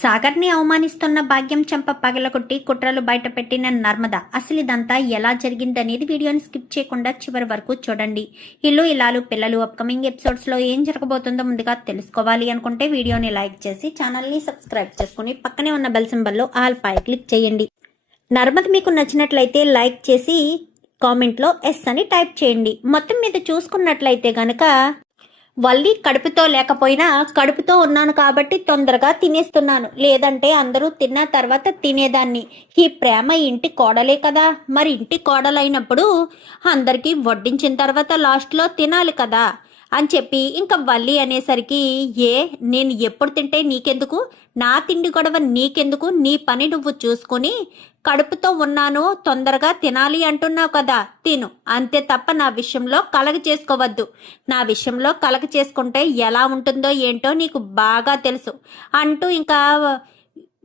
సాగర్ని అవమానిస్తున్న భాగ్యం చెంప పగలగొట్టి కుట్రలు బయటపెట్టిన నర్మద. అసలు ఇదంతా ఎలా జరిగిందనేది వీడియోని స్కిప్ చేయకుండా చివరి వరకు చూడండి. ఇల్లు ఇల్లాలు పిల్లలు అప్కమింగ్ ఎపిసోడ్స్లో ఏం జరగబోతుందో ముందుగా తెలుసుకోవాలి అనుకుంటే వీడియోని లైక్ చేసి ఛానల్ని సబ్స్క్రైబ్ చేసుకుని పక్కనే ఉన్న బెల్ సింబల్లో ఆల్ పై క్లిక్ చేయండి. నర్మద మీకు నచ్చినట్లయితే లైక్ చేసి కామెంట్లో ఎస్ అని టైప్ చేయండి. మొత్తం మీద చూసుకున్నట్లయితే గనక వల్లి కడుపుతో లేకపోయినా కడుపుతో ఉన్నాను కాబట్టి తొందరగా తినేస్తున్నాను, లేదంటే అందరూ తిన్న తర్వాత తినేదాన్ని. ఈ ప్రేమ ఇంటి కోడలే కదా, మరి ఇంటి కోడలైనప్పుడు అందరికీ వడ్డించిన తర్వాత లాస్ట్లో తినాలి కదా అని చెప్పి ఇంకా వల్లి అనేసరికి నేను ఎప్పుడు తింటే నీకెందుకు, నా తిండి గొడవ నీకెందుకు, నీ పని నువ్వు చూసుకొని కడుపుతో ఉన్నాను తొందరగా తినాలి అంటున్నావు కదా, తిను అంతే తప్ప నా విషయంలో కలగ చేసుకోవద్దు. నా విషయంలో కలగ చేసుకుంటే ఎలా ఉంటుందో ఏంటో నీకు బాగా తెలుసు అంటూ ఇంకా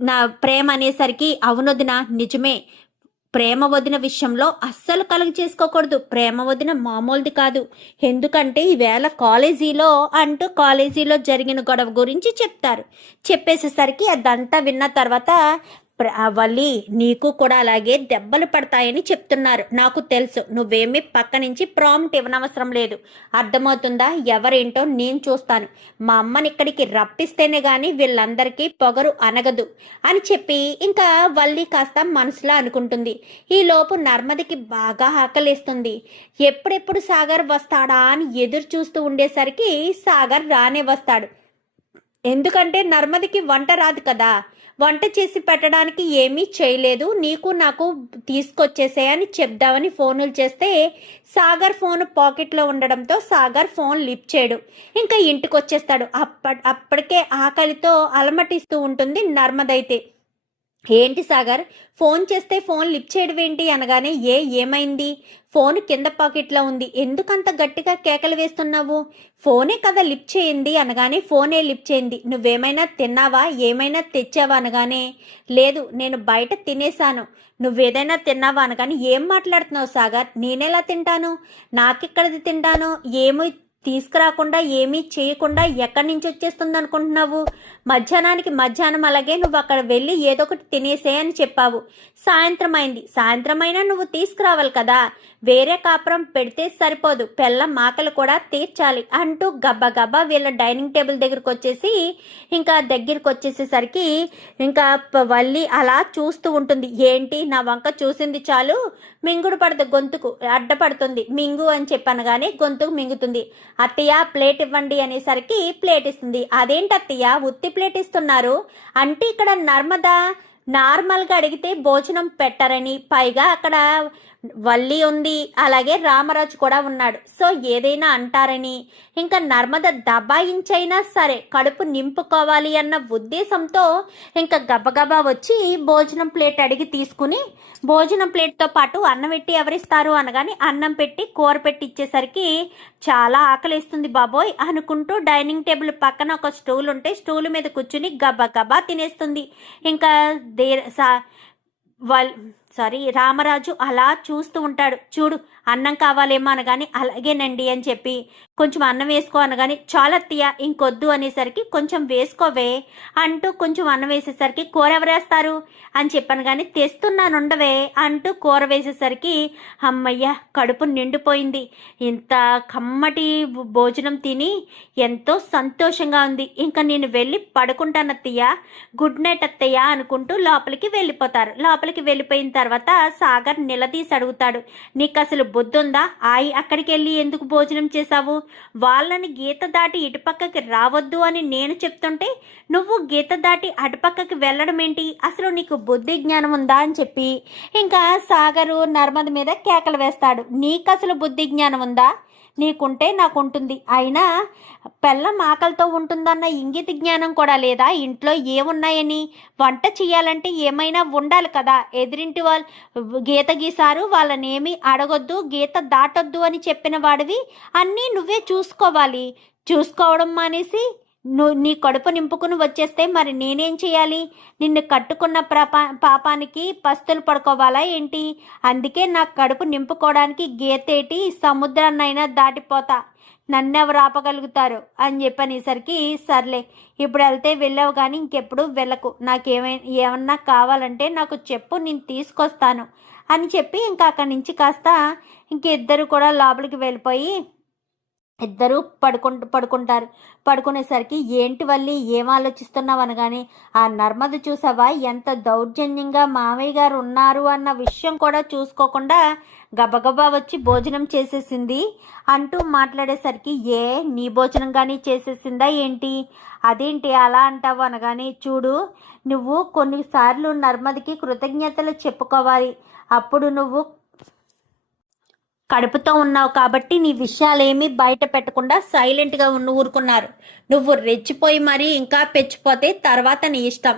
నా ప్రేమ అనేసరికి అవునొదిన నిజమే, ప్రేమ వదిన విషయంలో అస్సలు కలుగ చేసుకోకూడదు. ప్రేమ వదిన మామూలుది కాదు. ఎందుకంటే ఈవేళ కాలేజీలో జరిగిన గొడవ గురించి చెప్తారు. చెప్పేసేసరికి అదంతా విన్న తర్వాత వల్లి నీకు కూడా అలాగే దెబ్బలు పడతాయని చెప్తున్నారు, నాకు తెలుసు. నువ్వేమీ పక్క నుంచి ప్రాంప్ట్ ఇవ్వనవసరం లేదు, అర్థమవుతుందా? ఎవరేంటో నేను చూస్తాను. మా అమ్మని ఇక్కడికి రప్పిస్తేనే గాని వీళ్ళందరికీ పొగరు అనగదు అని చెప్పి ఇంకా వల్లి కాస్త మనసులో అనుకుంటుంది. ఈలోపు నర్మదికి బాగా ఆకలిస్తుంది. ఎప్పుడెప్పుడు సాగర్ వస్తాడా అని ఎదురు చూస్తూ ఉండేసరికి సాగర్ రానే వస్తాడు. ఎందుకంటే నర్మదికి వంట రాదు కదా, వంట చేసి పెట్టడానికి ఏమీ చేయలేదు, నీకు నాకు తీసుకొచ్చేసేయని చెప్దామని ఫోనులు చేస్తే సాగర్ ఫోన్ పాకెట్లో ఉండడంతో సాగర్ ఫోన్ లిఫ్ట్ చేయడు. ఇంకా ఇంటికి వచ్చేస్తాడు. అప్పటికే ఆకలితో అలమటిస్తూ ఉంటుంది నర్మదైతే. ఏంటి సాగర్, ఫోన్ చేస్తే ఫోన్ లిఫ్ట్ చేయడం ఏంటి అనగానే ఏమైంది, ఫోన్ కింద పాకెట్లో ఉంది, ఎందుకంత గట్టిగా కేకలు వేస్తున్నావు, ఫోనే కదా లిఫ్ట్ చేయింది అనగానే ఫోనే లిఫ్ట్ చేయింది, నువ్వేమైనా తిన్నావా, ఏమైనా తెచ్చావా అనగానే లేదు నేను బయట తినేశాను, నువ్వేదైనా తిన్నావా అనగానే ఏం మాట్లాడుతున్నావు సాగర్, నేనెలా తింటాను, నాకెక్కడిది తింటాను, ఏమీ తీసుకురాకుండా ఏమీ చేయకుండా ఎక్కడి నుంచి వచ్చేస్తుంది అనుకుంటున్నావు, మధ్యాహ్నం అలాగే నువ్వు అక్కడ వెళ్ళి ఏదో ఒకటి తినేసే అని చెప్పావు, సాయంత్రం అయింది, సాయంత్రమైనా నువ్వు తీసుకురావాలి కదా, వేరే కాపురం పెడితే సరిపోదు, పెళ్ళ మాకలు కూడా తీర్చాలి అంటూ గబ్బా వీళ్ళ డైనింగ్ టేబుల్ దగ్గరకు వచ్చేసేసరికి ఇంకా వల్లి అలా చూస్తూ ఉంటుంది. ఏంటి నా వంక చూసింది చాలు మింగుడు పడదు, గొంతుకు అడ్డపడుతుంది, మింగు అని చెప్పాను కానీ గొంతుకు మింగుతుంది. అత్తయ్య ప్లేట్ ఇవ్వండి అనేసరికి ప్లేట్ ఇస్తుంది. అదేంటి అత్తయ్య ఉత్తి ప్లేట్ ఇస్తున్నారు అంటే ఇక్కడ నర్మద నార్మల్గా అడిగితే భోజనం పెట్టరని, పైగా అక్కడ వల్లి ఉంది, అలాగే రామరాజు కూడా ఉన్నాడు, సో ఏదైనా అంటారని ఇంకా నర్మద దబాయించైనా సరే కడుపు నింపుకోవాలి అన్న ఉద్దేశంతో ఇంకా గబగబా వచ్చి భోజనం ప్లేట్ అడిగి తీసుకుని భోజనం ప్లేట్తో పాటు అన్నం పెట్టి ఎవరిస్తారు అనగాని అన్నం పెట్టి కూర పెట్టి ఇచ్చేసరికి చాలా ఆకలిస్తుంది బాబోయ్ అనుకుంటూ డైనింగ్ టేబుల్ పక్కన ఒక స్టూల్ ఉంటే స్టూల్ మీద కూర్చుని గబగబా తినేస్తుంది. ఇంకా రామరాజు అలా చూస్తూ ఉంటాడు. చూడు అన్నం కావాలేమో అనగాని అలాగేనండి అని చెప్పి కొంచెం అన్నం వేసుకో అనగాని చాలా అత్తయ్య ఇంకొద్దు అనేసరికి కొంచెం వేసుకోవే అంటూ కొంచెం అన్నం వేసేసరికి కూర ఎవరేస్తారు అని చెప్పాను కానీ తెస్తున్నానుండవే అంటూ కూర వేసేసరికి అమ్మయ్య కడుపు నిండిపోయింది, ఇంత కమ్మటి భోజనం తిని ఎంతో సంతోషంగా ఉంది, ఇంకా నేను వెళ్ళి పడుకుంటాను అత్తయ్య, గుడ్ నైట్ అత్తయ్య అనుకుంటూ లోపలికి వెళ్ళిపోతారు. లోపలికి వెళ్ళిపోయిన తర్వాత సాగర్ నిలదీసి అడుగుతాడు, నీకు అసలు బుద్ధుందా, అక్కడికి వెళ్ళి ఎందుకు భోజనం చేశావు, వాళ్ళని గీత దాటి ఇటుపక్కకి రావద్దు అని నేను చెప్తుంటే నువ్వు గీత దాటి అటుపక్కకి వెళ్ళడం ఏంటి, అసలు నీకు బుద్ధి జ్ఞానం ఉందా అని చెప్పి ఇంకా సాగరు నర్మద మీద కేకలు వేస్తాడు. నీకు అసలు బుద్ధి జ్ఞానం ఉందా, నీకుంటే నాకుంటుంది, అయినా పెళ్ళం ఆకలితో ఉంటుందన్న ఇంగిత జ్ఞానం కూడా లేదా, ఇంట్లో ఏమున్నాయని, వంట చేయాలంటే ఏమైనా ఉండాలి కదా, ఎదిరింటి వాళ్ళు గీత గీసారు వాళ్ళనేమి అడగొద్దు గీత దాటొద్దు అని చెప్పిన వాడివి, అన్నీ నువ్వే చూసుకోవాలి, చూసుకోవడం మానేసి నీ కడుపు నింపుకుని వచ్చేస్తే మరి నేనేం చేయాలి, నిన్ను కట్టుకున్న పాపానికి పస్తులు పడుకోవాలా ఏంటి, అందుకే నా కడుపు నింపుకోవడానికి గీతేటి సముద్రాన్నైనా దాటిపోతా, నన్నెవరు ఆపగలుగుతారు అని చెప్పనేసరికి సర్లే ఇప్పుడు వెళ్తే వెళ్ళావు కానీ ఇంకెప్పుడు వెళ్ళకు, ఏమన్నా కావాలంటే నాకు చెప్పు, నేను తీసుకొస్తాను అని చెప్పి ఇంకా అక్కడి నుంచి కాస్త ఇంకిద్దరు కూడా లోపలికి వెళ్ళిపోయి ఇద్దరు పడుకుంటారు. పడుకునేసరికి ఏంటి వల్లి ఏం ఆలోచిస్తున్నావు అనగానే, ఆ నర్మద చూసావా ఎంత దౌర్జన్యంగా మామయ్య గారు ఉన్నారు అన్న విషయం కూడా చూసుకోకుండా గబగబా వచ్చి భోజనం చేసేసింది అంటూ మాట్లాడేసరికి, నీ భోజనం కానీ చేసేసిందా ఏంటి, అదేంటి అలా అంటావు అనగానే, చూడు నువ్వు కొన్నిసార్లు నర్మదకి కృతజ్ఞతలు చెప్పుకోవాలి, అప్పుడు నువ్వు కడుపుతో ఉన్నావు కాబట్టి నీ విషయాలేమీ బయట పెట్టకుండా సైలెంట్గా ఊరుకున్నారు. నువ్వు రెచ్చిపోయి మరీ ఇంకా పెచ్చిపోతే తర్వాత నీ ఇష్టం,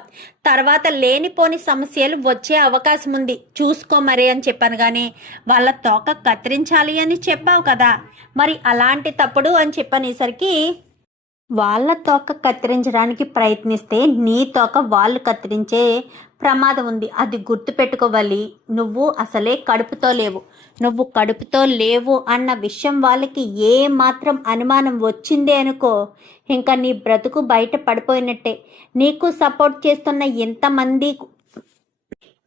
తర్వాత లేనిపోని సమస్యలు వచ్చే అవకాశం ఉంది, చూసుకో మరి అని చెప్పాను. కానీ వాళ్ళ తోక కత్తిరించాలి అని చెప్పావు కదా, మరి అలాంటి తప్పుడు అని చెప్పనేసరికి, వాళ్ళ తోక కత్తిరించడానికి ప్రయత్నిస్తే నీ తోక వాళ్ళు కత్తిరించే ప్రమాదం ఉంది, అది గుర్తుపెట్టుకోవాలి. నువ్వు అసలే కడుపుతో లేవు, నువ్వు కడుపుతో లేవు అన్న విషయం వాళ్ళకి ఏ మాత్రం అనుమానం వచ్చిందే అనుకో, ఇంకా నీ బ్రతుకు బయట పడిపోయినట్టే. నీకు సపోర్ట్ చేస్తున్న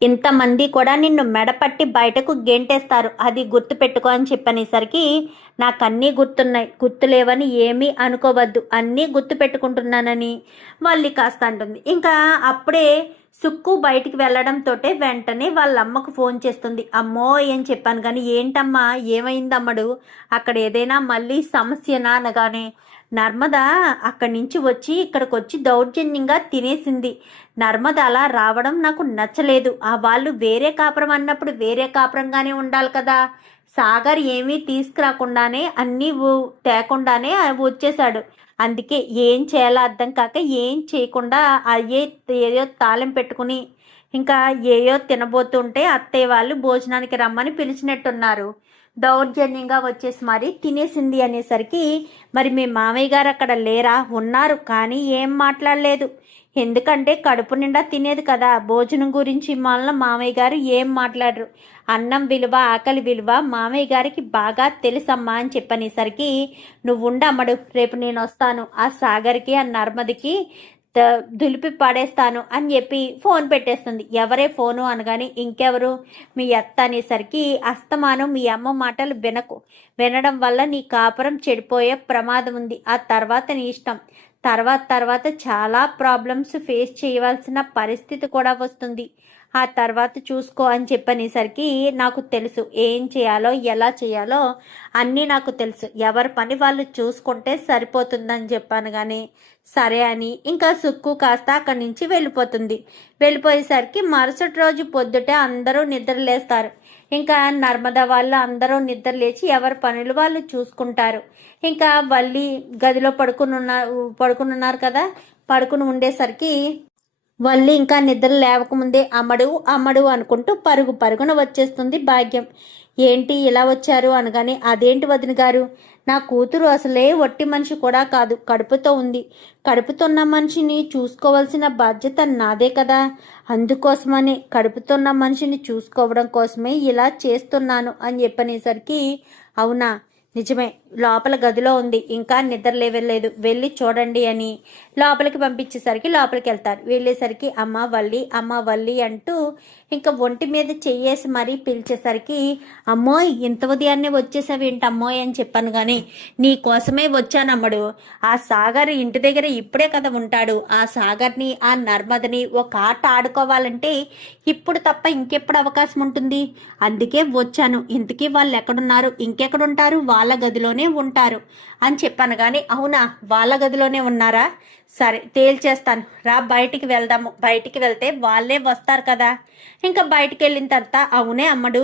ఇంతమంది కూడా నిన్ను మెడపట్టి బయటకు గెంటేస్తారు, అది గుర్తుపెట్టుకో అని చెప్పనేసరికి, నాకు అన్నీ గుర్తున్నాయి, గుర్తులేవని ఏమీ అనుకోవద్దు, అన్నీ గుర్తుపెట్టుకుంటున్నానని వాళ్ళు కాస్త అంటుంది. ఇంకా అప్పుడే సుక్కు బయటికి వెళ్ళడంతో వెంటనే వాళ్ళ అమ్మకు ఫోన్ చేస్తుంది. అమ్మో ఏం చెప్పాను కానీ, ఏంటమ్మా ఏమైందమ్మడు, అక్కడ ఏదైనా మళ్ళీ సమస్యనా అనగానే, నర్మద అక్కడి నుంచి వచ్చి ఇక్కడికి వచ్చి దౌర్జన్యంగా తినేసింది, నర్మద అలా రావడం నాకు నచ్చలేదు, ఆ వాళ్ళు వేరే కాపురం అన్నప్పుడు వేరే కాపురంగానే ఉండాలి కదా, సాగర్ ఏమీ తీసుకురాకుండానే అన్నీ తేకుండానే వచ్చేసాడు, అందుకే ఏం చేయాలో అర్థం కాక ఏం చేయకుండా ఏదో తాళం పెట్టుకుని ఇంకా ఏయో తినబోతుంటే అత్తయ్య వాళ్ళు భోజనానికి రమ్మని పిలిచినట్టున్నారు, దౌర్జన్యంగా వచ్చేసి మరి తినేసింది అనేసరికి, మరి మీ మామయ్య గారు అక్కడ లేరా, ఉన్నారు కానీ ఏం మాట్లాడలేదు, ఎందుకంటే కడుపు నిండా తినేది కదా, భోజనం గురించి మళ్ళీ మామయ్య గారు ఏం మాట్లాడరు, అన్నం విలువ ఆకలి విలువ మామయ్య గారికి బాగా తెలుసమ్మా అని చెప్పనేసరికి, నువ్వు ఉండమ్మడు, రేపు నేను వస్తాను, ఆ సాగర్కి ఆ నర్మదికి దులిపి పడేస్తాను అని చెప్పి ఫోన్ పెట్టేస్తుంది. ఎవరే ఫోను అనగానే, ఇంకెవరు మీ అత్త అనేసరికి, అస్తమానం మీ అమ్మ మాటలు వినడం వల్ల నీ కాపురం చెడిపోయే ప్రమాదం ఉంది, ఆ తర్వాత నీ ఇష్టం, తర్వాత చాలా ప్రాబ్లమ్స్ ఫేస్ చేయవలసిన పరిస్థితి కూడా వస్తుంది, ఆ తర్వాత చూసుకో అని చెప్పనేసరికి, నాకు తెలుసు ఏం చేయాలో ఎలా చేయాలో అన్నీ నాకు తెలుసు, ఎవరి పని వాళ్ళు చూసుకుంటే సరిపోతుందని చెప్పాను. కానీ సరే అని ఇంకా సుక్కు కాస్త అక్కడి నుంచి వెళ్ళిపోయేసరికి మరుసటి రోజు పొద్దుటే అందరూ నిద్రలేస్తారు. ఇంకా నర్మదా వాళ్ళు అందరూ నిద్ర లేచి ఎవరి పనులు వాళ్ళు చూసుకుంటారు. ఇంకా వల్లి గదిలో పడుకునున్నారు కదా, పడుకుని ఉండేసరికి వల్లి ఇంకా నిద్ర లేవకముందే అమ్మడు అనుకుంటూ పరుగున వచ్చేస్తుంది భాగ్యం. ఏంటి ఇలా వచ్చారు అనగానే, అదేంటి వదిన గారు, నా కూతురు అసలే ఒట్టి మనిషి కూడా కాదు, కడుపుతో ఉంది, కడుపుతున్న మనిషిని చూసుకోవాల్సిన బాధ్యత నాదే కదా, అందుకోసమని కడుపుతున్న మనిషిని చూసుకోవడం కోసమే ఇలా చేస్తున్నాను అని చెప్పనేసరికి, అవునా నిజమే, లోపల గదిలో ఉంది, ఇంకా నిద్ర లేవలేదు, వెళ్ళి చూడండి అని లోపలికి పంపించేసరికి లోపలికి వెళ్తారు. వెళ్ళేసరికి అమ్మ వల్లి అంటూ ఇంకా ఒంటి మీద చెయ్యేసి మరీ పిలిచేసరికి, అమ్మోయ్ ఇంత ఉదయాన్నే వచ్చేసావు ఏంటమ్మోయ్ అని చెప్పాను. కానీ నీ కోసమే వచ్చానమ్మడు, ఆ సాగర్ ఇంటి దగ్గర ఇప్పుడే కదా ఉంటాడు, ఆ సాగర్ని ఆ నర్మదని ఒక ఆట ఆడుకోవాలంటే ఇప్పుడు తప్ప ఇంకెప్పుడు అవకాశం ఉంటుంది, అందుకే వచ్చాను, ఇంతకీ వాళ్ళు ఎక్కడున్నారు, ఇంకెక్కడుంటారు, వాళ్ళ గదిలోనే ఉంటారు అని చెప్పాను. కానీ అవునా వాళ్ళ గదిలోనే ఉన్నారా, సరే తేల్చేస్తాను రా, బయటికి వెళ్దాము, బయటికి వెళ్తే వాళ్ళే వస్తారు కదా. ఇంకా బయటికి వెళ్ళిన తర్వాత, అవునే అమ్మడు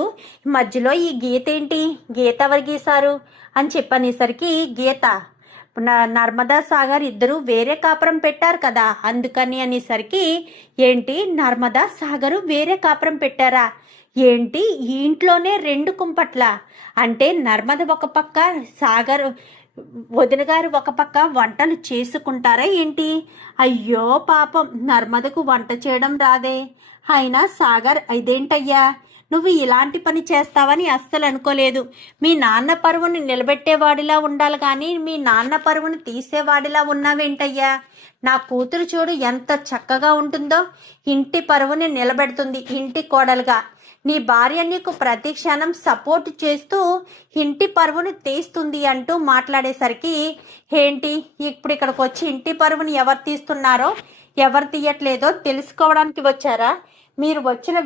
మధ్యలో ఈ గీత ఏంటి, గీత ఎవరు గీశారు అని చెప్పనేసరికి, గీత నర్మదా సాగర్ ఇద్దరు వేరే కాపురం పెట్టారు కదా అందుకని అనేసరికి, ఏంటి నర్మదా సాగరు వేరే కాపురం పెట్టారా, ఏంటి ఈ ఇంట్లోనే 2 కుంపట్ల, అంటే నర్మద ఒక పక్క సాగర్ వదిన గారు ఒక పక్క వంటలు చేసుకుంటారా ఏంటి, అయ్యో పాపం నర్మదకు వంట చేయడం రాదే, అయినా సాగర్ ఇదేంటయ్యా నువ్వు ఇలాంటి పని చేస్తావని అస్సలు అనుకోలేదు. మీ నాన్న పరువుని నిలబెట్టేవాడిలా ఉండాలి కానీ మీ నాన్న పరువుని తీసేవాడిలా ఉన్నావేంటయ్యా? నా కూతురు చూడు ఎంత చక్కగా ఉంటుందో, ఇంటి పరువుని నిలబెడుతుంది ఇంటి కోడలుగా. నీ భార్య నీకు ప్రతి క్షణం సపోర్ట్ చేస్తూ ఇంటి పరువుని తీస్తుంది అంటూ మాట్లాడేసరికి, ఏంటి ఇప్పుడు ఇక్కడికి వచ్చి ఇంటి పరువుని ఎవరు తీస్తున్నారో ఎవరు తీయట్లేదో తెలుసుకోవడానికి వచ్చారా? మీరు వచ్చిన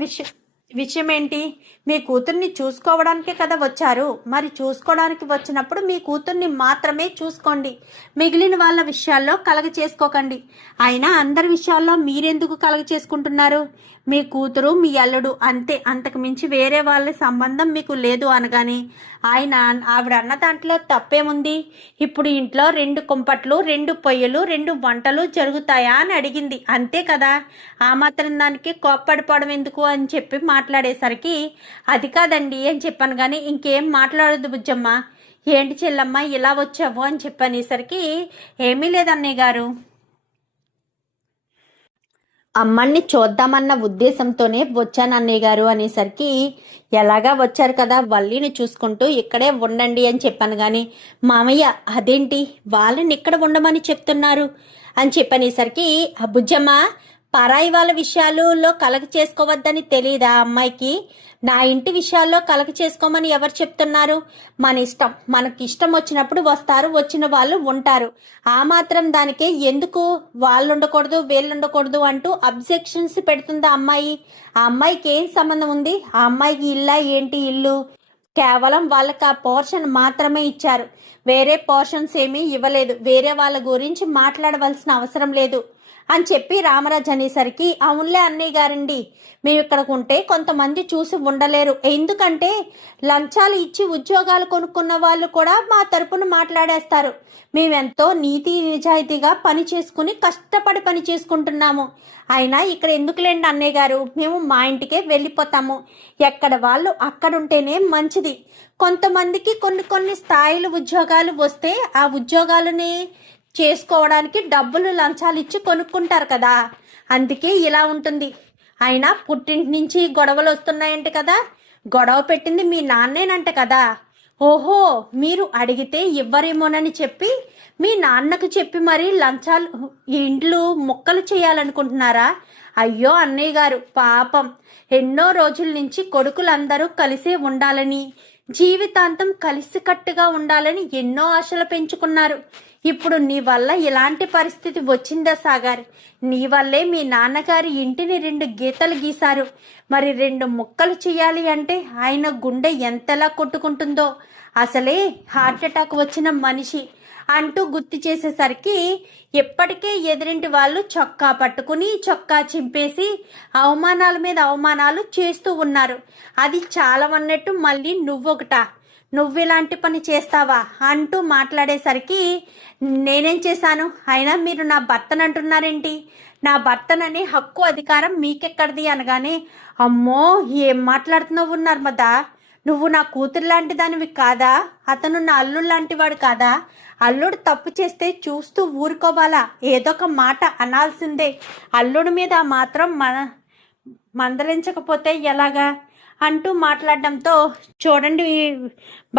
విషయం ఏంటి? మీ కూతుర్ని చూసుకోవడానికే కదా వచ్చారు. మరి చూసుకోవడానికి వచ్చినప్పుడు మీ కూతుర్ని మాత్రమే చూసుకోండి, మిగిలిన వాళ్ళ విషయాల్లో కలగ చేసుకోకండి. అయినా అందరి విషయాల్లో మీరెందుకు కలగ చేసుకుంటున్నారు? మీ కూతురు మీ అల్లుడు అంతే, అంతకు మించి వేరే వాళ్ళ సంబంధం మీకు లేదు అనగానే ఆవిడ అన్న దాంట్లో తప్పేముంది? ఇప్పుడు ఇంట్లో 2 కుంపట్లు, 2 పొయ్యలు, 2 వంటలు జరుగుతాయా అని అడిగింది, అంతే కదా. ఆ మాత్రం దానికి కోప్పడిపోవడం ఎందుకు అని చెప్పి మాట్లాడేసరికి, అది కాదండి అని చెప్పాను కానీ ఇంకేం మాట్లాడదు బుజ్జమ్మ. ఏంటి చెల్లమ్మ ఇలా వచ్చావు అని చెప్పనేసరికి, ఏమీ లేదన్నయ్య గారు, అమ్మని చూద్దామన్న ఉద్దేశంతోనే వచ్చాను అన్నయ్య గారు అనేసరికి, ఎలాగా వచ్చారు కదా వల్లిని చూసుకుంటూ ఇక్కడే ఉండండి అని చెప్పాను కానీ, మామయ్య అదేంటి వాళ్ళని ఇక్కడ ఉండమని చెప్తున్నారు అని చెప్పనేసరికి, బుజ్జమ్మ పరాయి వాళ్ళ విషయాలలో కలగ చేసుకోవద్దని తెలీదా అమ్మాయికి? నా ఇంటి విషయాల్లో కలగ చేసుకోమని ఎవరు చెప్తున్నారు? మన ఇష్టం, మనకి ఇష్టం వచ్చినప్పుడు వస్తారు, వచ్చిన వాళ్ళు ఉంటారు. ఆ మాత్రం దానికే ఎందుకు వాళ్ళు ఉండకూడదు వీళ్ళు ఉండకూడదు అంటూ అబ్జెక్షన్స్ పెడుతుందా అమ్మాయి? ఆ అమ్మాయికి ఏం సంబంధం ఉంది? ఆ అమ్మాయికి ఇల్లా ఏంటి ఇల్లు? కేవలం వాళ్ళకి ఆ పోర్షన్ మాత్రమే ఇచ్చారు, వేరే పోర్షన్స్ ఏమీ ఇవ్వలేదు. వేరే వాళ్ళ గురించి మాట్లాడవలసిన అవసరం లేదు అని చెప్పి రామరాజు అనేసరికి, అవునులే అన్నయ్య గారండి, మేము ఇక్కడికి ఉంటే కొంతమంది చూసి ఉండలేరు. ఎందుకంటే లంచాలు ఇచ్చి ఉద్యోగాలు కొనుక్కున్న వాళ్ళు కూడా మా తరపున మాట్లాడేస్తారు. మేమెంతో నీతి నిజాయితీగా పని చేసుకుని కష్టపడి పని చేసుకుంటున్నాము. అయినా ఇక్కడ ఎందుకులేండి అన్నయ్య గారు, మేము మా ఇంటికే వెళ్ళిపోతాము. ఎక్కడ వాళ్ళు అక్కడుంటేనే మంచిది. కొంతమందికి కొన్ని స్థాయిలు ఉద్యోగాలు వస్తే ఆ ఉద్యోగాలని చేసుకోవడానికి డబ్బులు లంచాలు ఇచ్చి కొనుక్కుంటారు కదా, అందుకే ఇలా ఉంటుంది. అయినా పుట్టింటి నుంచి గొడవలు వస్తున్నాయంట కదా, గొడవ పెట్టింది మీ నాన్నేనంట కదా. ఓహో, మీరు అడిగితే ఇవ్వరేమోనని చెప్పి మీ నాన్నకు చెప్పి మరీ లంచాలు ఇండ్లు ముక్కలు చేయాలనుకుంటున్నారా? అయ్యో అన్నయ్య గారు పాపం, ఎన్నో రోజుల నుంచి కొడుకులందరూ కలిసే ఉండాలని, జీవితాంతం కలిసికట్టుగా ఉండాలని ఎన్నో ఆశలు పెంచుకున్నారు. ఇప్పుడు నీ వల్ల ఇలాంటి పరిస్థితి వచ్చిందా సాగర్? నీ వల్లే మీ నాన్నగారి ఇంటిని 2 గీతలు గీశారు. మరి 2 ముక్కలు చేయాలి అంటే ఆయన గుండె ఎంతలా కొట్టుకుంటుందో. అసలే హార్ట్ అటాక్ వచ్చిన మనిషి అంటూ గుర్తు చేసేసరికి, ఎప్పటికే ఎదురింటి వాళ్ళు చొక్కా పట్టుకుని చొక్కా చింపేసి అవమానాల మీద అవమానాలు చేస్తూ ఉన్నారు. అది చాలవన్నట్టు మళ్ళీ నువ్విలాంటి పని చేస్తావా అంటూ మాట్లాడేసరికి, నేనేం చేశాను? అయినా మీరు నా భర్తను అంటున్నారేంటి? నా భర్తనని హక్కు అధికారం మీకెక్కడిది అనగానే, అమ్మో ఏం మాట్లాడుతున్నావు నర్మదా, నువ్వు నా కూతురు లాంటి దానివి కాదా? అతను నా అల్లుడు లాంటి వాడు కాదా? అల్లుడు తప్పు చేస్తే చూస్తూ ఊరుకోవాలా? ఏదో ఒక మాట అనాల్సిందే. అల్లుడి మీద మాత్రం మందలించకపోతే ఎలాగా అంటూ మాట్లాడడంతో, చూడండి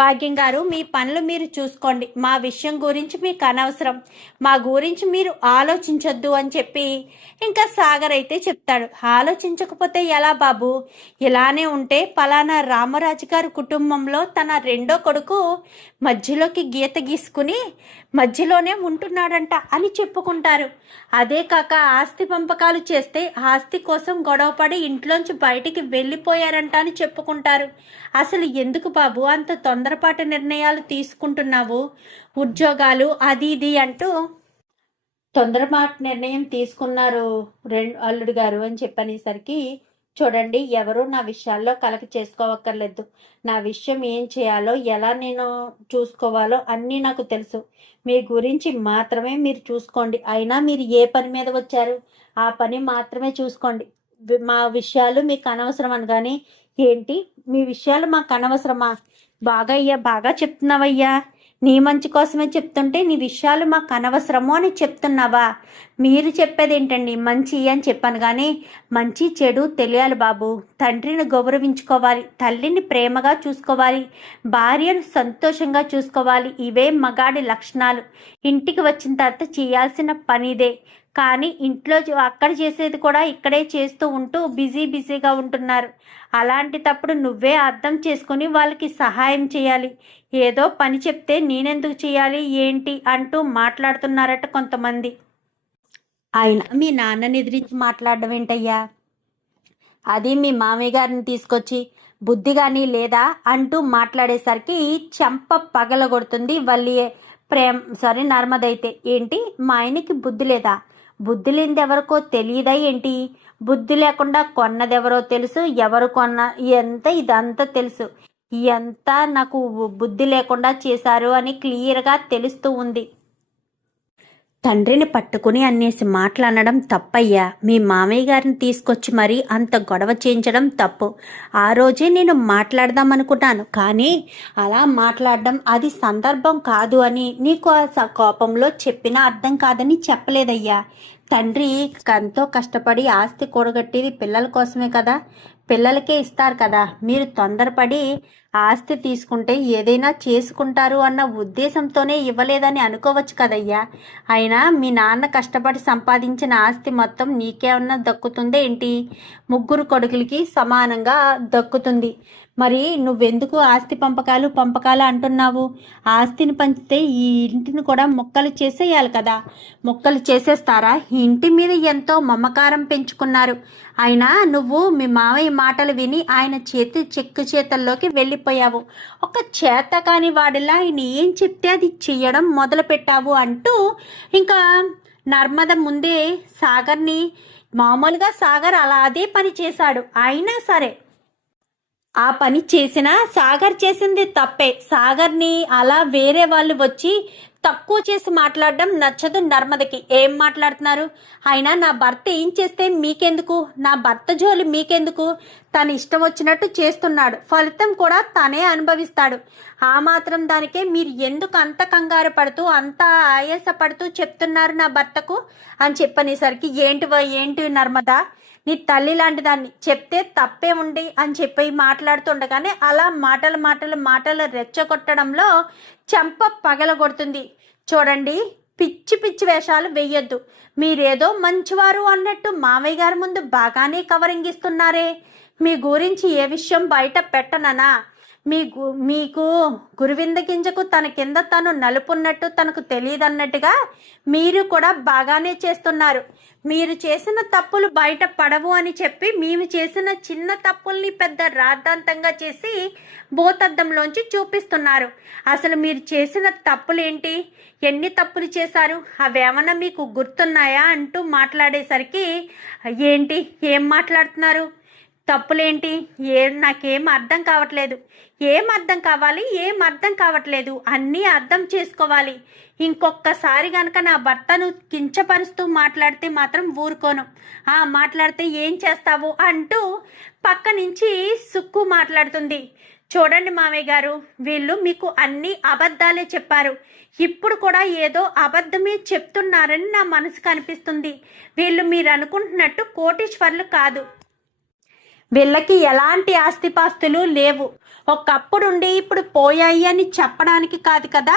భాగ్యం గారు, మీ పనులు మీరు చూసుకోండి, మా విషయం గురించి మీకు అనవసరం, మా గురించి మీరు ఆలోచించొద్దు అని చెప్పి ఇంకా సాగర్ అయితే చెప్తాడు. ఆలోచించకపోతే ఎలా బాబు? ఇలానే ఉంటే పలానా రామరాజు గారి కుటుంబంలో తన 2వ కొడుకు మధ్యలోకి గీత గీసుకుని మధ్యలోనే ఉంటున్నాడంట అని చెప్పుకుంటారు. అదే కాక ఆస్తి పంపకాలు చేస్తే ఆస్తి కోసం గొడవపడి ఇంట్లోంచి బయటికి వెళ్ళిపోయారంట అని చెప్పుకుంటారు. అసలు ఎందుకు బాబు అంత తొందరపాటు నిర్ణయాలు తీసుకుంటున్నావు? ఉద్యోగాలు అది ఇది అంటూ తొందరపాటు నిర్ణయం తీసుకున్నారు అల్లుడు గారు అని చెప్పనేసరికి, చూడండి ఎవరు నా విషయాల్లో కలక చేసుకోవక్కర్లేదు. నా విషయం ఏం చేయాలో ఎలా నేను చూసుకోవాలో అన్నీ నాకు తెలుసు. మీ గురించి మాత్రమే మీరు చూసుకోండి. అయినా మీరు ఏ పని మీద వచ్చారు ఆ పని మాత్రమే చూసుకోండి. మా విషయాలు మీకు అనవసరం అనగానే, ఏంటి మీ విషయాలు మాకు అనవసరమా? బాగా చెప్తున్నావయ్యా, నీ మంచి కోసమే చెప్తుంటే నీ విషయాలు మాకు అనవసరము అని చెప్తున్నావా? మీరు చెప్పేది ఏంటండి? మంచి అని చెప్పాను కానీ మంచి చెడు తెలియాలి బాబు. తండ్రిని గౌరవించుకోవాలి, తల్లిని ప్రేమగా చూసుకోవాలి, భార్యను సంతోషంగా చూసుకోవాలి. ఇవే మగాడి లక్షణాలు. ఇంటికి వచ్చిన తర్వాత చేయాల్సిన పనిదే. కానీ ఇంట్లో అక్కడ చేసేది కూడా ఇక్కడే చేస్తూ ఉంటూ బిజీగా ఉంటున్నారు. అలాంటిటప్పుడు నువ్వే అర్థం చేసుకొని వాళ్ళకి సహాయం చేయాలి. ఏదో పని చెప్తే నేనెందుకు చేయాలి ఏంటి అంటూ మాట్లాడుతున్నారట కొంతమంది. ఆయన మీ నాన్నని ఎదిరించి మాట్లాడడం ఏంటయ్యా? అది మీ మామయ్య గారిని తీసుకొచ్చి బుద్ధి కానీ లేదా అంటూ మాట్లాడేసరికి చెంప పగలగొడుతుంది వల్లి నర్మదైతే. ఏంటి మా ఆయనకి బుద్ధి లేదా? బుద్ధి లేనిది ఎవరికో తెలియదా ఏంటి? బుద్ధి లేకుండా కొన్నదెవరో తెలుసు, ఎవరు కొన్న ఇదంతా తెలుసు. ఇదంతా నాకు బుద్ధి లేకుండా చేశారు అని క్లియర్గా తెలుస్తూ ఉంది. తండ్రిని పట్టుకుని అన్నేసి మాట్లాడడం తప్పయ్యా. మీ మామయ్య గారిని తీసుకొచ్చి మరీ అంత గొడవ చేయించడం తప్పు. ఆ రోజే నేను మాట్లాడదామనుకున్నాను, కానీ అలా మాట్లాడడం అది సందర్భం కాదు అని నీకు ఆ కోపంలో చెప్పినా అర్థం కాదని చెప్పలేదయ్యా. తండ్రి ఎంతో కష్టపడి ఆస్తి కూడగట్టేది పిల్లల కోసమే కదా, పిల్లలకే ఇస్తారు కదా. మీరు తొందరపడి ఆస్తి తీసుకుంటే ఏదైనా చేసుకుంటారు అన్న ఉద్దేశంతోనే ఇవ్వలేదని అనుకోవచ్చు కదయ్యా. అయినా మీ నాన్న కష్టపడి సంపాదించిన ఆస్తి మొత్తం నీకేమన్నా దక్కుతుందే ఏంటి? ముగ్గురు కొడుకులకి సమానంగా దక్కుతుంది. మరి నువ్వెందుకు ఆస్తి పంపకాలు అంటున్నావు? ఆస్తిని పంచితే ఈ ఇంటిని కూడా ముక్కలు చేసేయాలి కదా. ముక్కలు చేసేస్తారా? ఈ ఇంటి మీద ఎంతో మమకారం పెంచుకున్నారు. అయినా నువ్వు మీ మావయ్య మాటలు విని ఆయన చెక్కు చేతల్లోకి వెళ్ళిపోయావు. ఒక చేత కాని వాడిలా ఆయన ఏం చెప్తే అది చెయ్యడం మొదలు పెట్టావు అంటూ ఇంకా నర్మద ముందే సాగర్ని మామూలుగా సాగర్ అలా అదే పని చేశాడు. అయినా సరే ఆ పని చేసినా సాగర్ చేసింది తప్పే. సాగర్ని అలా వేరే వాళ్ళు వచ్చి తక్కువ చేసి మాట్లాడడం నచ్చదు నర్మదకి. ఏం మాట్లాడుతున్నారు? అయినా నా భర్త ఏం చేస్తే మీకెందుకు? నా భర్త జోలి మీకెందుకు? తను ఇష్టం వచ్చినట్టు చేస్తున్నాడు, ఫలితం కూడా తనే అనుభవిస్తాడు. ఆ మాత్రం దానికే మీరు ఎందుకు అంత కంగారు పడుతూ అంత ఆయాసపడుతూ చెప్తున్నారు నా భర్తకు అని చెప్పనేసరికి ఏంటి నర్మద, నీ తల్లి లాంటి దాన్ని చెప్తే తప్పే ఉండి అని చెప్పి మాట్లాడుతుండగానే అలా మాటలు రెచ్చగొట్టడంలో చెంప పగలగొడుతుంది. చూడండి, పిచ్చి వేషాలు వేయొద్దు. మీరేదో మంచివారు అన్నట్టు మామయ్య గారి ముందు బాగానే కవరింగ్ ఇస్తున్నారే. మీ గురించి ఏ విషయం బయట పెట్టననా? మీకు గురువింద గింజకు తన కింద తను నలుపున్నట్టు తనకు తెలియదన్నట్టుగా మీరు కూడా బాగానే చేస్తున్నారు. మీరు చేసిన తప్పులు బయట పడవు అని చెప్పి మేము చేసిన చిన్న తప్పుల్ని పెద్ద రాద్ధాంతంగా చేసి భూతద్దంలోంచి చూపిస్తున్నారు. అసలు మీరు చేసిన తప్పులేంటి? ఎన్ని తప్పులు చేశారు? అవేమన్నా మీకు గుర్తున్నాయా అంటూ మాట్లాడేసరికి ఏం మాట్లాడుతున్నారు? తప్పులేంటి? నాకేం అర్థం కావట్లేదు. ఏం అర్థం కావట్లేదు? అన్నీ అర్థం చేసుకోవాలి. ఇంకొకసారి కనుక నా భర్తను కించపరుస్తూ మాట్లాడితే మాత్రం ఊరుకోను. మాట్లాడితే ఏం చేస్తావు అంటూ పక్క నుంచి సుక్కు మాట్లాడుతుంది. చూడండి మామయ్య గారు, వీళ్ళు మీకు అన్ని అబద్ధాలే చెప్పారు. ఇప్పుడు కూడా ఏదో అబద్ధమే చెప్తున్నారని నా మనసుకు అనిపిస్తుంది. వీళ్ళు మీరు అనుకుంటున్నట్టు కోటీశ్వర్లు కాదు. వీళ్ళకి ఎలాంటి ఆస్తిపాస్తులు లేవు. ఒకప్పుడుండి ఇప్పుడు పోయాయి అని చెప్పడానికి కాదు కదా.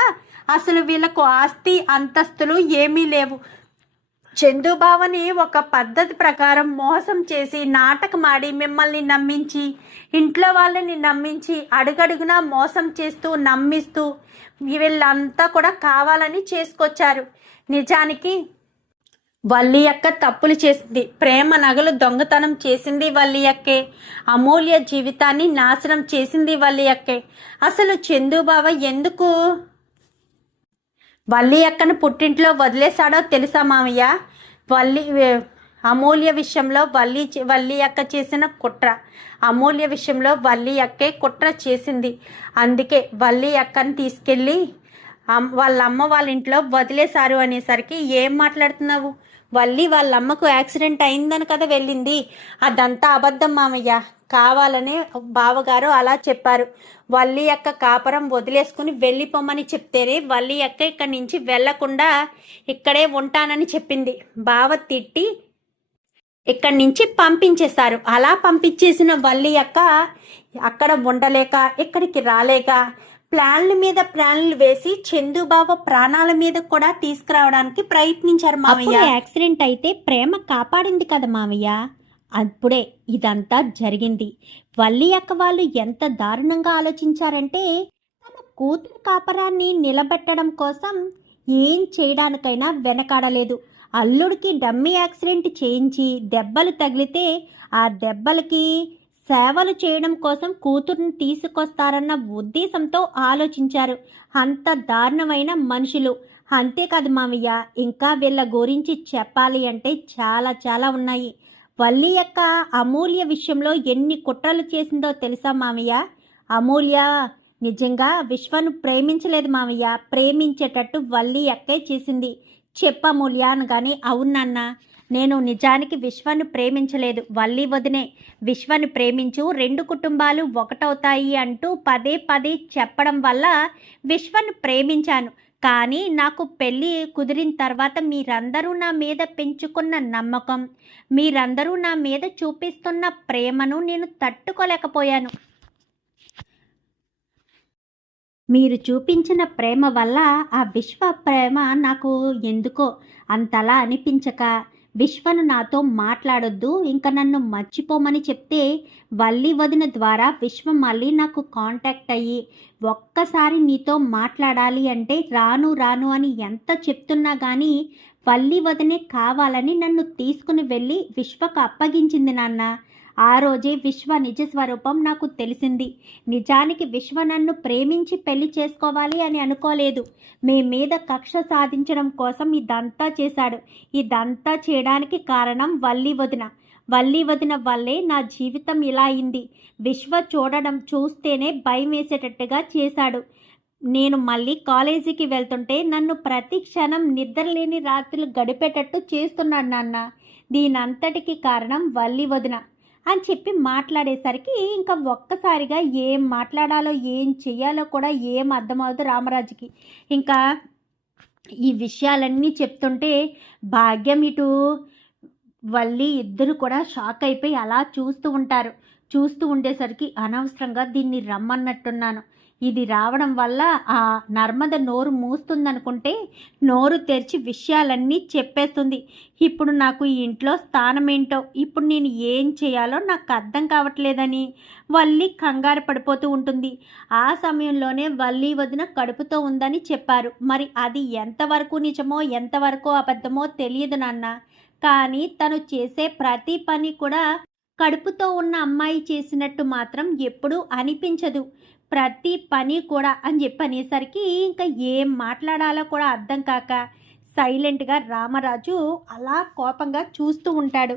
అసలు వీళ్ళకు ఆస్తి అంతస్తులు ఏమీ లేవు. చందుబావని ఒక పద్ధతి ప్రకారం మోసం చేసి నాటకమాడి మిమ్మల్ని నమ్మించి, ఇంట్లో వాళ్ళని నమ్మించి, అడుగడుగునా మోసం చేస్తూ నమ్మిస్తూ వీళ్ళంతా కూడా కావాలని చేసుకొచ్చారు. నిజానికి వల్లి అక్క తప్పులు చేసింది. ప్రేమ నగలు దొంగతనం చేసింది వల్లి అక్కే. అమూల్య జీవితాన్ని నాశనం చేసింది వల్లి అక్కే. అసలు చందుబావ ఎందుకు వల్లి అక్కను పుట్టింట్లో వదిలేశాడో తెలుసా మామయ్య? అమూల్య విషయంలో వల్లి అక్క చేసిన కుట్ర. అమూల్య విషయంలో వల్లి అక్కే కుట్ర చేసింది. అందుకే వల్లి అక్కను తీసుకెళ్ళి వాళ్ళ అమ్మ వాళ్ళ ఇంట్లో వదిలేశారు అనేసరికి ఏం మాట్లాడుతున్నావు? వాళ్ళ అమ్మకు యాక్సిడెంట్ అయిందని కదా వెళ్ళింది. అదంతా అబద్ధం మామయ్య. కావాలనే బావగారు అలా చెప్పారు. వల్లి అక్క కాపురం వదిలేసుకుని వెళ్ళిపోమని చెప్తేనే వల్లి అక్క ఇక్కడి నుంచి వెళ్లకుండా ఇక్కడే ఉంటానని చెప్పింది. బావ తిట్టి ఇక్కడి నుంచి పంపించేశారు. అలా పంపించేసిన వల్లి అక్క అక్కడ ఉండలేక ఇక్కడికి రాలేక ప్లాన్ల మీద ప్లాన్లు వేసి చందుబావ ప్రాణాల మీద కూడా తీసుకురావడానికి ప్రయత్నించారు మామయ్య. యాక్సిడెంట్ అయితే ప్రేమ కాపాడింది కదా మామయ్య. అప్పుడే ఇదంతా జరిగింది. వల్లి అక్క వాళ్ళు ఎంత దారుణంగా ఆలోచించారంటే తన కూతురు కాపరాన్ని నిలబెట్టడం కోసం ఏం చేయడానికైనా వెనకాడలేదు. అల్లుడికి డమ్మీ యాక్సిడెంట్ చేయించి దెబ్బలు తగిలితే ఆ దెబ్బలకి సేవలు చేయడం కోసం కూతుర్ని తీసుకొస్తారన్న ఉద్దేశంతో ఆలోచించారు. అంత దారుణమైన మనుషులు. అంతేకాదు మామయ్య, ఇంకా వీళ్ళ గురించి చెప్పాలి అంటే చాలా చాలా ఉన్నాయి. వల్లి యొక్క అమూల్య విషయంలో ఎన్ని కుట్రలు చేసిందో తెలుసా మామయ్య? అమూల్య నిజంగా విశ్వను ప్రేమించలేదు మామయ్య. ప్రేమించేటట్టు వల్లి అక్కే చేసింది. చెప్పమూల్య అనగానే అవునన్న, నేను నిజానికి విశ్వను ప్రేమించలేదు. వల్లి వదినే విశ్వను ప్రేమించు, 2 కుటుంబాలు ఒకటవుతాయి అంటూ పదే పదే చెప్పడం వల్ల విశ్వను ప్రేమించాను. కానీ నాకు పెళ్ళి కుదిరిన తర్వాత మీరందరూ నా మీద పెంచుకున్న నమ్మకం, మీరందరూ నా మీద చూపిస్తున్న ప్రేమను నేను తట్టుకోలేకపోయాను. మీరు చూపించిన ప్రేమ వల్ల ఆ విశ్వ ప్రేమ నాకు ఎందుకో అంతలా అనిపించక విశ్వను నాతో మాట్లాడొద్దు, ఇంకా నన్ను మర్చిపోమని చెప్తే వల్లి వదిన ద్వారా విశ్వ మళ్ళీ నాకు కాంటాక్ట్ అయ్యి ఒక్కసారి నీతో మాట్లాడాలి అంటే రాను రాను అని ఎంత చెప్తున్నా కానీ వల్లి వదినే కావాలని నన్ను తీసుకుని వెళ్ళి విశ్వకు అప్పగించింది నాన్న. ఆ రోజే విశ్వ నిజ స్వరూపం నాకు తెలిసింది. నిజానికి విశ్వ నన్ను ప్రేమించి పెళ్లి చేసుకోవాలి అని అనుకోలేదు. మీ మీద కక్ష సాధించడం కోసం ఇదంతా చేశాడు. ఇదంతా చేయడానికి కారణం వల్లి వదిన. వల్లి వదిన వల్లే నా జీవితం ఇలా అయింది. విశ్వ చూస్తేనే భయం వేసేటట్టుగా చేశాడు. నేను మళ్ళీ కాలేజీకి వెళ్తుంటే నన్ను ప్రతి క్షణం నిద్రలేని రాత్రులు గడిపేటట్టు చేస్తున్నాడు నాన్న. దీనంతటికి కారణం వల్లి వదిన అని చెప్పి మాట్లాడేసరికి ఇంకా ఒక్కసారిగా ఏం మాట్లాడాలో ఏం చెయ్యాలో కూడా ఏం అర్థమవుతుంది రామరాజుకి. ఇంకా ఈ విషయాలన్నీ చెప్తుంటే భాగ్యం ఇటు వల్లి ఇద్దరు కూడా షాక్ అయిపోయి అలా చూస్తూ ఉంటారు. చూస్తూ ఉండేసరికి అనవసరంగా దీన్ని రమ్మన్నట్టున్నాను. ఇది రావడం వల్ల ఆ నర్మద నోరు మూస్తుందనుకుంటే నోరు తెరిచి విషయాలన్నీ చెప్పేస్తుంది. ఇప్పుడు నాకు ఈ ఇంట్లో స్థానం ఏంటో, ఇప్పుడు నేను ఏం చేయాలో నాకు అర్థం కావట్లేదని వల్లి కంగారు పడిపోతూ ఉంటుంది. ఆ సమయంలోనే వల్లి వదిన కడుపుతో ఉందని చెప్పారు. మరి అది ఎంతవరకు నిజమో ఎంతవరకు అబద్ధమో తెలియదు నాన్న. కానీ తను చేసే ప్రతి పని కూడా కడుపుతో ఉన్న అమ్మాయి చేసినట్టు మాత్రం ఎప్పుడూ అనిపించదు. ప్రతి పని కూడా అని చెప్పి అనేసరికి ఇంకా ఏం మాట్లాడాలో కూడా అర్థం కాక సైలెంట్గా రామరాజు అలా కోపంగా చూస్తూ ఉంటాడు.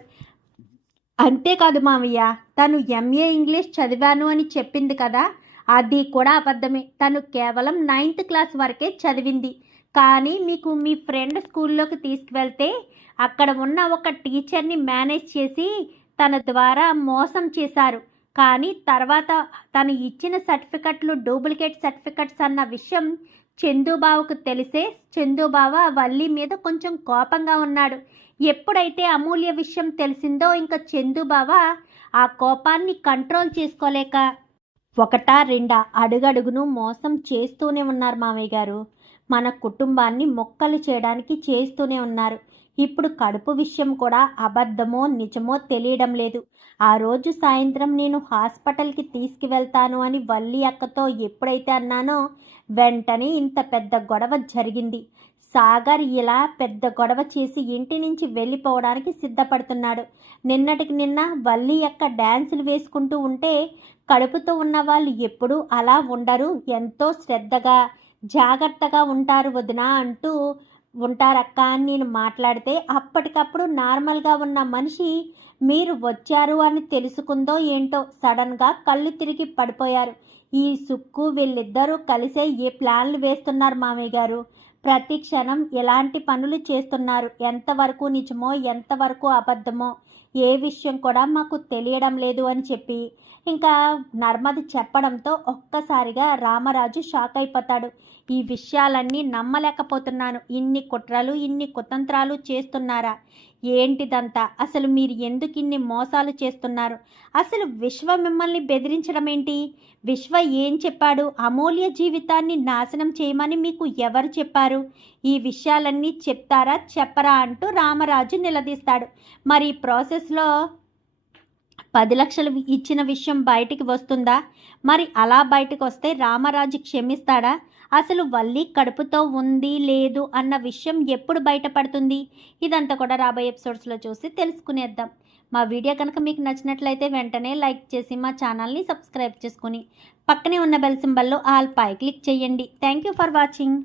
అంతేకాదు మామయ్య, తను ఎంఏ ఇంగ్లీష్ చదివాను అని చెప్పింది కదా, అది కూడా అబద్ధమే. తను కేవలం 9th క్లాస్ వరకే చదివింది. కానీ మీకు మీ ఫ్రెండ్ స్కూల్లోకి తీసుకువెళ్తే అక్కడ ఉన్న ఒక టీచర్ని మేనేజ్ చేసి తన ద్వారా మోసం చేశారు. కానీ తర్వాత తను ఇచ్చిన సర్టిఫికెట్లు డూప్లికేట్ సర్టిఫికెట్స్ అన్న విషయం చందుబావకు తెలిసే చందుబావ వల్లి మీద కొంచెం కోపంగా ఉన్నాడు. ఎప్పుడైతే అమూల్య విషయం తెలిసిందో ఇంకా చందుబావ ఆ కోపాన్ని కంట్రోల్ చేసుకోలేక ఒకటా రెండా అడుగడుగును మోసం చేస్తూనే ఉన్నారు మామయ్య గారు. మన కుటుంబాన్ని మొక్కలు చేయడానికి చేస్తూనే ఉన్నారు. ఇప్పుడు కడుపు విషయం కూడా అబద్ధమో నిజమో తెలియడం లేదు. ఆ రోజు సాయంత్రం నేను హాస్పిటల్కి తీసుకువెళ్తాను అని వల్లి అక్కతో ఎప్పుడైతే అన్నానో వెంటనే ఇంత పెద్ద గొడవ జరిగింది. సాగర్ ఇలా పెద్ద గొడవ చేసి ఇంటి నుంచి వెళ్ళిపోవడానికి సిద్ధపడుతున్నాడు. నిన్నటికి నిన్న వల్లి అక్క డ్యాన్సులు వేసుకుంటూ ఉంటే కడుపుతో ఉన్న వాళ్ళు ఎప్పుడూ అలా ఉండరు, ఎంతో శ్రద్ధగా జాగ్రత్తగా ఉంటారు వదిన అంటూ ఉంటారక్క అని నేను మాట్లాడితే అప్పటికప్పుడు నార్మల్గా ఉన్న మనిషి మీరు వచ్చారు అని తెలుసుకుందో ఏంటో సడన్గా కళ్ళు తిరిగి పడిపోయారు. ఈ సుక్కు వీళ్ళిద్దరూ కలిసే ఏ ప్లాన్లు వేస్తున్నారు మామయ్య గారు. ప్రతి క్షణం ఎలాంటి పనులు చేస్తున్నారు, ఎంతవరకు నిజమో ఎంతవరకు అబద్ధమో ఏ విషయం కూడా మాకు తెలియడం లేదు అని చెప్పి ఇంకా నర్మది చెప్పడంతో ఒక్కసారిగా రామరాజు షాక్ అయిపోతాడు. ఈ విషయాలన్నీ నమ్మలేకపోతున్నాను. ఇన్ని కుట్రలు ఇన్ని కుతంత్రాలు చేస్తున్నారా? ఏంటిదంతా? అసలు మీరు ఎందుకు ఇన్ని మోసాలు చేస్తున్నారు? అసలు విశ్వ మిమ్మల్ని బెదిరించడం ఏంటి? విశ్వ ఏం చెప్పాడు? అమూల్య జీవితాన్ని నాశనం చేయమని మీకు ఎవరు చెప్పారు? ఈ విషయాలన్నీ చెప్తారా చెప్పరా అంటూ రామరాజు నిలదీస్తాడు. మరి ఈ ప్రాసెస్లో 10 లక్షలు ఇచ్చిన విషయం బయటికి వస్తుందా? మరి అలా బయటకు వస్తే రామరాజు క్షమిస్తాడా? అసలు వల్లి కడుపుతో ఉంది లేదు అన్న విషయం ఎప్పుడు బయటపడుతుంది? ఇదంతా కూడా రాబోయే ఎపిసోడ్స్లో చూసి తెలుసుకునేద్దాం. మా వీడియో కనుక మీకు నచ్చినట్లయితే వెంటనే లైక్ చేసి మా ఛానల్ని సబ్స్క్రైబ్ చేసుకుని పక్కనే ఉన్న బెల్ సింబల్లో ఆల్ పై క్లిక్ చేయండి. Thank you for watching.